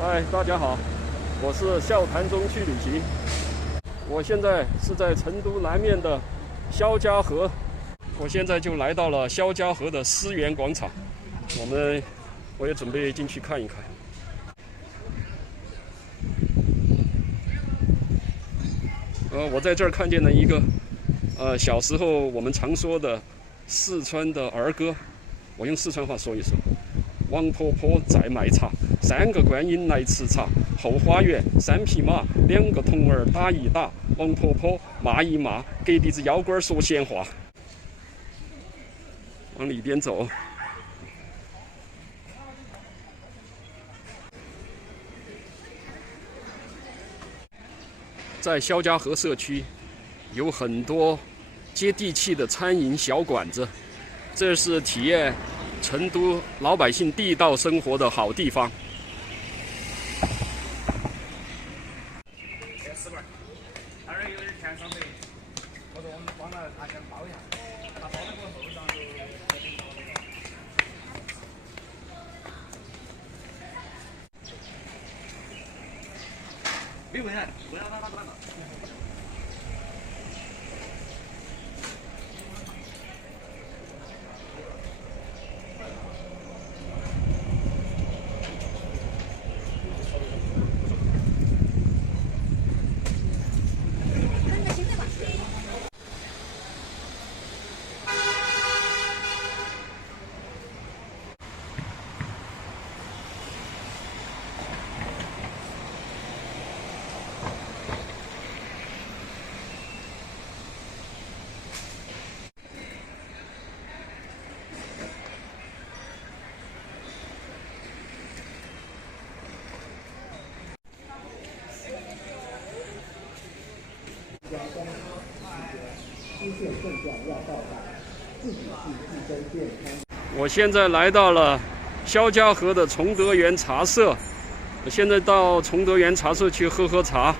嗨，大家好，我是笑谈中去旅行。我现在是在成都南面的肖家河，我现在就来到了肖家河的思源广场，我也准备进去看一看。我在这儿看见了一个小时候我们常说的四川的儿歌，我用四川话说一说。王婆婆在卖茶，3个观音来吃茶，后花园3匹马，2个童儿打一打，王婆婆骂一骂，隔壁子妖怪说闲话。往里边走，在肖家河社区有很多接地气的餐饮小馆子，这是体验成都老百姓地道生活的好地方。没问题，不要那个。我现在来到了肖家河的崇德园茶社，我现在到崇德园茶社去喝茶。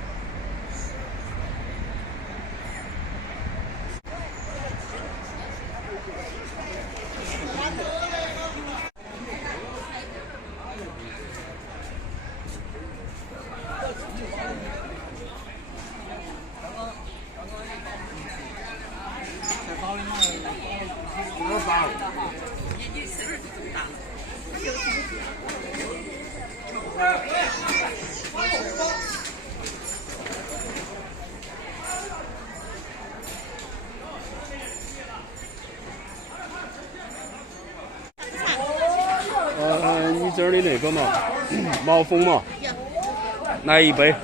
你这儿的那个嘛，毛峰嘛，来一杯。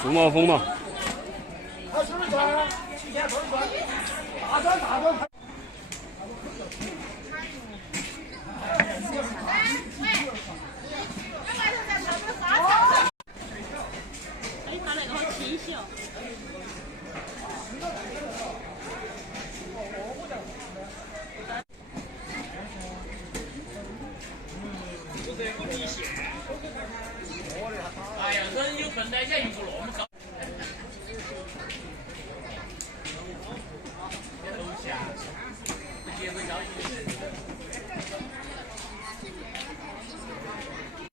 树毛峰嘛。哎呀，人有笨蛋，现在用不那么高。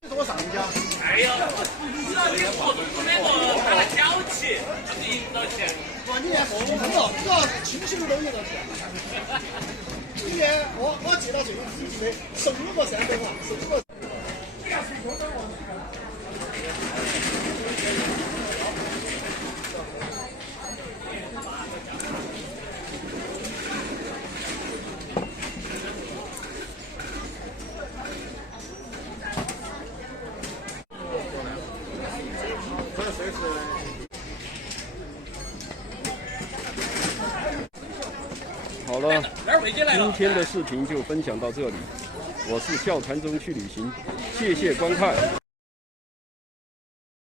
多上家。哎呀，你那你活动那个他的小气，他是赢到钱。哇，你看真的，你要清醒都赢到钱。今年我记到最低是15个300万，15个。好了，今天的视频就分享到这里。我是笑谈中去旅行，谢谢观看。